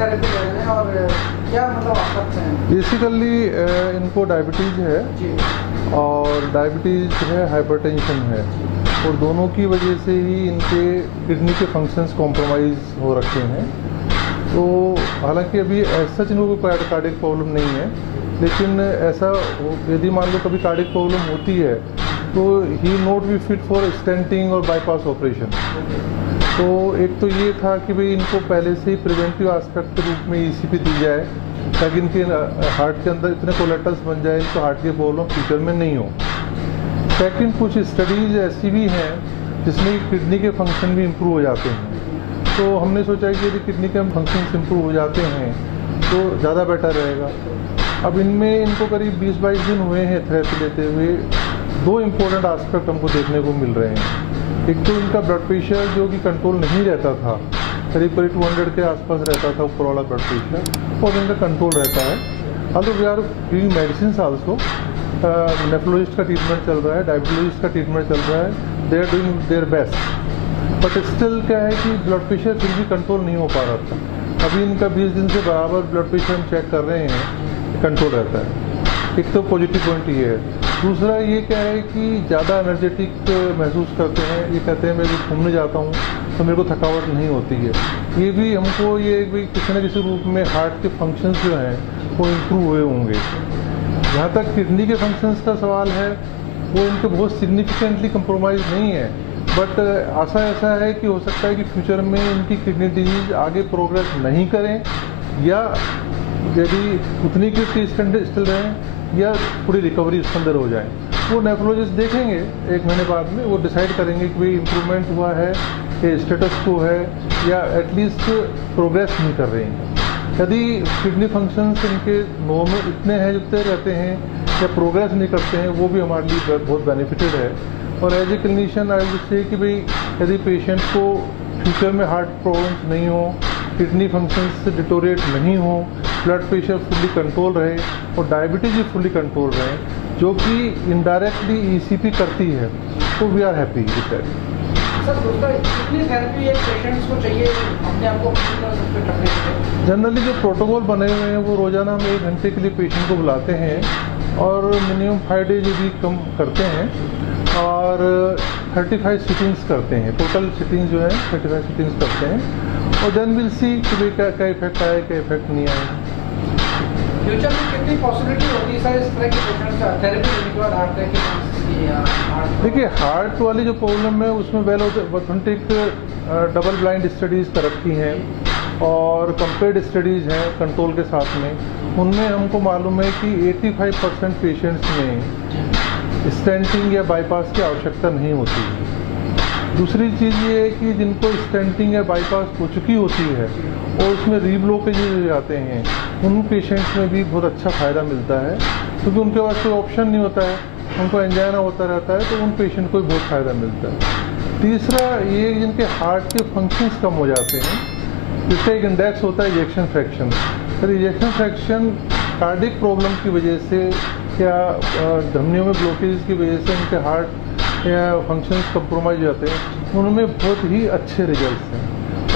Therapy ले रहे हैं और क्या मतलब आस्पेक्ट्स हैं? बेसिकली इनको डायबिटीज़ है जी और डायबिटीज़ है, हाइपरटेंशन है, और दोनों की वजह से ही इनके किडनी के फंक्शंस कॉम्प्रोमाइज़ हो रखे हैं। तो हालांकि अभी ऐसा इनको कोई कार्डियक प्रॉब्लम नहीं है, लेकिन ऐसा यदि मान लो कभी कार्डियक प्रॉब्लम होती है तो he not be fit for stenting और बाईपास ऑपरेशन। तो एक तो ये था कि भाई इनको पहले से ही प्रिवेंटिव एस्पेक्ट के रूप में ईसीपी दी जाए, ताकि इनके हार्ट के अंदर इतने कोलेटर्स बन जाए इनको हार्ट की प्रॉब्लम फ्यूचर में नहीं हो। सेकंड, कुछ स्टडीज़ ऐसी भी हैं जिसमें किडनी के फंक्शन भी इम्प्रूव हो जाते हैं। तो हमने सोचा कि यदि किडनी के फंक्शन इम्प्रूव हो जाते हैं तो ज़्यादा बेटर रहेगा। अब इनमें इनको करीब 20-22 दिन हुए हैं थेरेपी लेते हुए। दो इम्पोर्टेंट एस्पेक्ट हमको देखने को मिल रहे हैं। एक तो इनका ब्लड प्रेशर जो कि कंट्रोल नहीं रहता था, करीब 200 के आसपास रहता था ऊपर वाला ब्लड प्रेशर, और इनका कंट्रोल रहता है। Also we are giving medicine also, nephrologist का ट्रीटमेंट चल रहा है, डायबिटोलॉजिस्ट का ट्रीटमेंट चल रहा है, they are doing their best. But still क्या है कि ब्लड प्रेशर फिर भी कंट्रोल नहीं हो पा रहा था। अभी इनका 20 दिन से बराबर ब्लड प्रेशर हम चेक कर रहे हैं, कंट्रोल रहता है। एक तो पॉजिटिव पॉइंट ये है। दूसरा ये क्या है कि ज़्यादा एनर्जेटिक महसूस करते हैं। ये कहते हैं मैं भी घूमने जाता हूँ तो मेरे को थकावट नहीं होती है। ये भी हमको ये भी किसी न किसी रूप में हार्ट के फंक्शंस जो हैं वो इम्प्रूव हुए होंगे। जहाँ तक किडनी के फंक्शंस का सवाल है वो इनके बहुत सिग्निफिकेंटली कंप्रोमाइज़ नहीं है, बट आशा ऐसा है कि हो सकता है कि फ्यूचर में इनकी किडनी डिजीज़ आगे प्रोग्रेस नहीं करें, या यदि उतनी की स्टिल रहें या थोड़ी रिकवरी उसके अंदर हो जाए। वो नेफ्रोलॉजिस्ट देखेंगे 1 महीने बाद में, वो डिसाइड करेंगे कि भाई इम्प्रूवमेंट हुआ है, कि स्टेटस को है, या एटलीस्ट प्रोग्रेस नहीं कर रहे हैं। यदि किडनी फंक्शंस इनके नॉर्मल इतने हैं जितने रहते हैं या प्रोग्रेस नहीं करते हैं, वो भी हमारे लिए बहुत बेनिफिटेड है। और as a clinician I would say कि भाई यदि पेशेंट को फ्यूचर में हार्ट प्रॉब्लम्स नहीं हो, किडनी फंक्शंस से डिटोरेट नहीं हो, ब्लड प्रेशर फुल्ली कंट्रोल रहे और डायबिटीज भी फुल्ली कंट्रोल रहे, जो कि इनडायरेक्टली ईसीपी करती है, तो we are happy with that. Sir दोस्तों, कितनी थेरेपी एक पेशेंट्स को चाहिए अपने आप को सबसे करने के लिए? जनरली जो प्रोटोकॉल बने हुए हैं वो रोज़ाना हम 1 घंटे के लिए पेशेंट को बुलाते हैं और मिनिमम 5 डेज भी कम करते हैं, और 35 सिटिंग्स करते हैं। टोटल सिटिंग्स जो है 35 सिटिंग्स करते हैं, और देन विल सी कि भाई क्या इफेक्ट आए, क्या इफेक्ट नहीं आए। फ्यूचर में कितनी पॉसिबिलिटी होती है सर इस तरह के पेशेंट्स का थेरेपी लेने के बाद हार्ट अटैक की? देखिए, हार्ट वाली जो प्रॉब्लम है उसमें well authentic double blind studies कर रखी हैं और कंपेयर्ड स्टडीज़ हैं कंट्रोल के साथ में। उनमें हमको मालूम है कि 85% पेशेंट्स में स्टेंटिंग या बाईपास की आवश्यकता नहीं होती है। दूसरी चीज़ ये है कि जिनको स्टेंटिंग या बाईपास हो चुकी होती है और उसमें रीब्लॉकेजेज हो जाते हैं, उन पेशेंट्स में भी बहुत अच्छा फ़ायदा मिलता है, क्योंकि उनके पास कोई ऑप्शन नहीं होता है, उनको एंजाइना होता रहता है, तो उन पेशेंट को भी बहुत फ़ायदा मिलता है। तीसरा ये जिनके हार्ट के फंक्शंस कम हो जाते हैं, इसका एक इंडेक्स होता है ejection fraction. Sir ejection fraction cardiac problem की वजह से या धमनियों में ब्लॉकेज की वजह से उनके हार्ट या फंक्शंस कंप्रोमाइज जाते हैं, उनमें बहुत ही अच्छे रिजल्ट्स हैं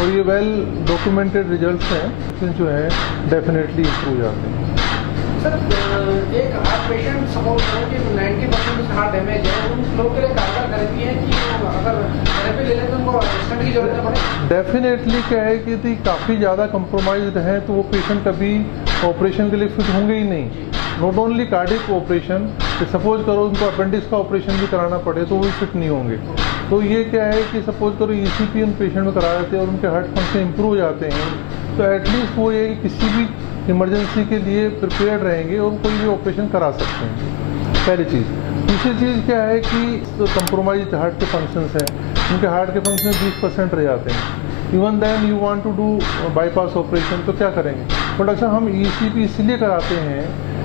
और ये वेल डॉक्यूमेंटेड रिजल्ट्स हैं जो है डेफिनेटली इम्प्रूव जाते हैं। सर एक हार्ट पेशेंट सपोज करो कि 90% हार्ट डैमेज है, उन लोगों के लिए कारगर थेरेपी है कि अगर थेरेपी ले लें तो उनको स्टेंट की जरूरत न पड़े? डेफिनेटली क्या है कि यदि काफ़ी ज़्यादा कंप्रोमाइज्ड हैं तो वो पेशेंट कभी ऑपरेशन के लिए फिट होंगे ही नहीं। Not only cardiac operation, suppose करो उनको अपेंडिक्स का ऑपरेशन भी कराना पड़े तो वो भी फिट नहीं होंगे। तो ये क्या है कि सपोज करो ईसीपी उन पेशेंट में करा देते हैं और उनके हार्ट फंक्शन इम्प्रूव हो जाते हैं, तो एटलीस्ट वो ये किसी भी इमरजेंसी के लिए प्रिपेयर्ड रहेंगे और कोई भी ऑपरेशन करा सकते हैं, पहली चीज़। दूसरी चीज़ क्या है कि तो कंप्रोमाइज हार्ट के फंक्शंस हैं, उनके हार्ट के फंक्शन 20% रह जाते हैं, even then you want to do bypass operation, तो क्या करेंगे? बट अच्छा हम ईसीपी इसलिए कराते हैं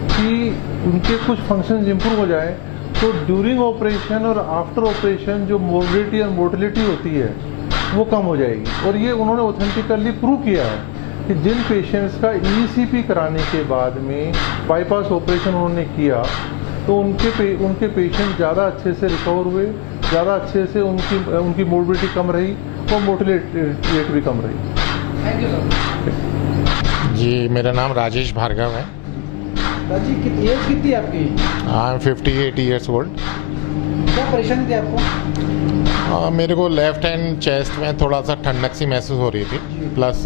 कि उनके कुछ फंक्शंस इम्प्रूव हो जाए, तो ड्यूरिंग ऑपरेशन और आफ्टर ऑपरेशन जो मोबिलिटी और मोटिलिटी होती है वो कम हो जाएगी। और ये उन्होंने ऑथेंटिकली प्रूव किया है कि जिन पेशेंट्स का ईसीपी कराने के बाद में बाईपास ऑपरेशन उन्होंने किया तो उनके पेशेंट ज़्यादा अच्छे से रिकवर हुए, ज़्यादा अच्छे से उनकी मोबिलिटी कम रही और मोटिलिटी रेट भी कम रही। Thank you sir. जी, मेरा नाम राजेश भार्गव है। जी एज कितनी है आपकी? I am 58 years old. क्या परेशानी थी आपको? मेरे को लेफ़्ट हैंड चेस्ट में थोड़ा सा ठंडक सी महसूस हो रही थी, प्लस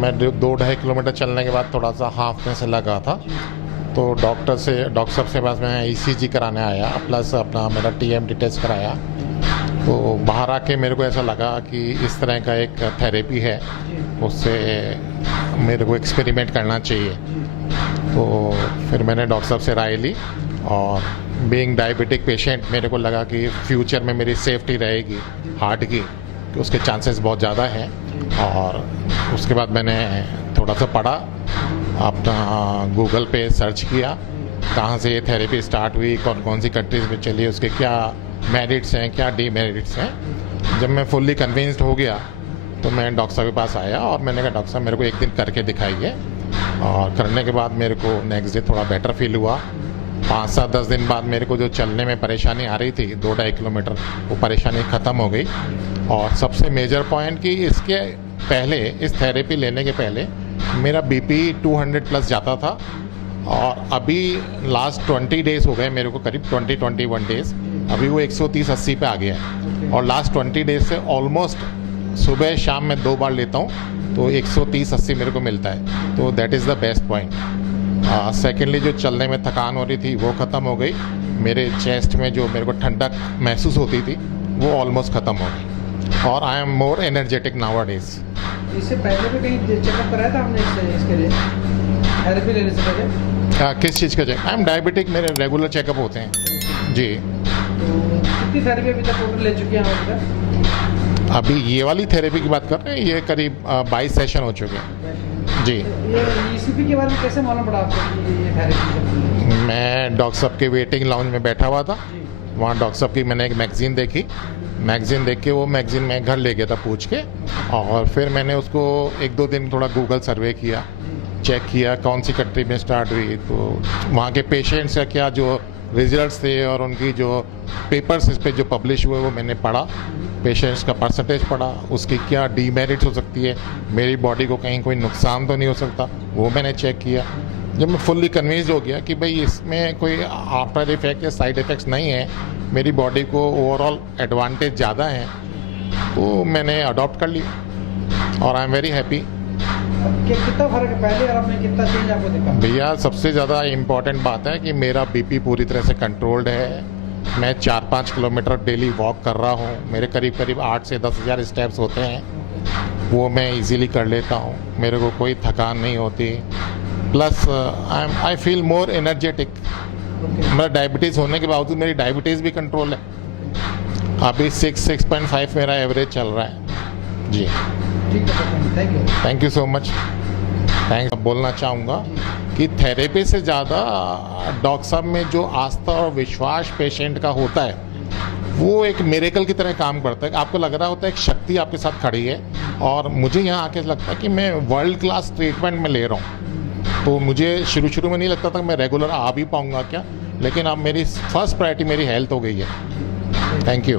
मैं 2-2.5 किलोमीटर चलने के बाद थोड़ा सा हाफ में से लगा था। तो डॉक्टर साहब से पास मैं ECG कराने आया, प्लस अपना मेरा TMT टेस्ट कराया। तो बाहर आके मेरे को ऐसा लगा कि इस तरह का एक थेरेपी है, उससे मेरे को एक्सपेरिमेंट करना चाहिए। तो फिर मैंने डॉक्टर साहब से राय ली, और बीइंग डायबिटिक पेशेंट मेरे को लगा कि फ्यूचर में मेरी सेफ्टी रहेगी हार्ट की, कि उसके चांसेस बहुत ज़्यादा हैं। और उसके बाद मैंने थोड़ा सा पढ़ा, अपना गूगल पे सर्च किया कहाँ से ये थेरेपी स्टार्ट हुई, कौन कौन सी कंट्रीज़ में चली, उसके क्या मेरिट्स हैं, क्या डीमेरिट्स हैं। जब मैं फुल्ली कन्विंस्ड हो गया तो मैं डॉक्टर साहब के पास आया और मैंने कहा डॉक्टर साहब मेरे को एक दिन करके दिखाइए। और करने के बाद मेरे को नेक्स्ट डे थोड़ा बेटर फील हुआ। 5-7-10 दिन बाद मेरे को जो चलने में परेशानी आ रही थी 2-2.5 किलोमीटर, वो परेशानी ख़त्म हो गई। और सबसे मेजर पॉइंट कि इसके पहले, इस थेरेपी लेने के पहले मेरा BP 200 प्लस जाता था, और अभी लास्ट 20 डेज़ हो गए मेरे को, करीब 20-21 डेज़, अभी वो 130-80 पे आ गया है। और लास्ट 20 डेज़ से ऑलमोस्ट सुबह शाम में 2 बार लेता हूँ, तो 130-80 मेरे को मिलता है। तो that is the best point. Secondly, जो चलने में थकान हो रही थी वो ख़त्म हो गई। मेरे चेस्ट में जो मेरे को ठंडक महसूस होती थी वो ऑलमोस्ट ख़त्म हो गई, और I am more energetic nowadays. इससे पहले भी कहीं चेकअप कराया था हमने इसके लिए, थेरेपी लेने से पहले? किस चीज़ का चेक? आई एम डायबिटिक, मेरे रेगुलर चेकअप होते हैं जी। तो कितनी थेरेपी अभी तक टोटल ले चुकी हैं हमारे पास? अभी ये वाली थेरेपी की बात कर रहे हैं, ये करीब 22 सेशन हो चुके हैं जी। ये ECP के बारे में कैसे मालूम पड़ा आपको कि ये थेरेपी? मैं डॉक्टर साहब के वेटिंग लाउंज में बैठा हुआ था, वहाँ डॉक्टर साहब की मैंने एक मैगज़ीन देखी, मैगज़ीन देख के वो मैगज़ीन मैं घर ले गया था पूछ के। और फिर मैंने उसको 1-2 दिन थोड़ा गूगल सर्वे किया, चेक किया कौन सी कंट्री में स्टार्ट हुई, तो वहाँ के पेशेंट्स का क्या जो रिजल्ट्स थे और उनकी जो पेपर्स इस पे जो पब्लिश हुए वो मैंने पढ़ा, पेशेंट्स का परसेंटेज पढ़ा, उसकी क्या डीमेरिट्स हो सकती है, मेरी बॉडी को कहीं कोई नुकसान तो नहीं हो सकता, वो मैंने चेक किया। जब मैं फुल्ली कन्विंस्ड हो गया कि भाई इसमें कोई आफ्टर इफेक्ट या साइड इफ़ेक्ट्स नहीं है, मेरी बॉडी को ओवरऑल एडवांटेज ज़्यादा है, तो मैंने अडॉप्ट कर लिया, और आई एम वेरी हैप्पी। कितना फर्क है पहले और अब में, कितना चेंज आपको दिखा? भैया, सबसे ज़्यादा इम्पॉर्टेंट बात है कि मेरा BP पूरी तरह से कंट्रोल्ड है। मैं 4-5 किलोमीटर डेली वॉक कर रहा हूँ, मेरे करीब 8 से 10 हज़ार स्टेप्स होते हैं, वो मैं इजीली कर लेता हूँ, मेरे को कोई थकान नहीं होती। Plus I feel more energetic. मेरा डायबिटीज़ होने के बावजूद मेरी डायबिटीज़ भी कंट्रोल है। अभी 6.5 मेरा एवरेज चल रहा है जी। ठीक है, thank you so much. Thanks. बोलना चाहूँगा कि थेरेपी से ज़्यादा डॉक्टर साहब में जो आस्था और विश्वास पेशेंट का होता है, वो एक मिरेकल की तरह काम करता है। आपको लग रहा होता है एक शक्ति आपके साथ खड़ी है, और मुझे यहाँ आके लगता है कि मैं वर्ल्ड क्लास ट्रीटमेंट में ले रहा हूँ। तो मुझे शुरू में नहीं लगता था मैं रेगुलर आ भी पाऊँगा क्या, लेकिन अब मेरी फर्स्ट प्रायोरिटी मेरी हेल्थ हो गई है। Thank you.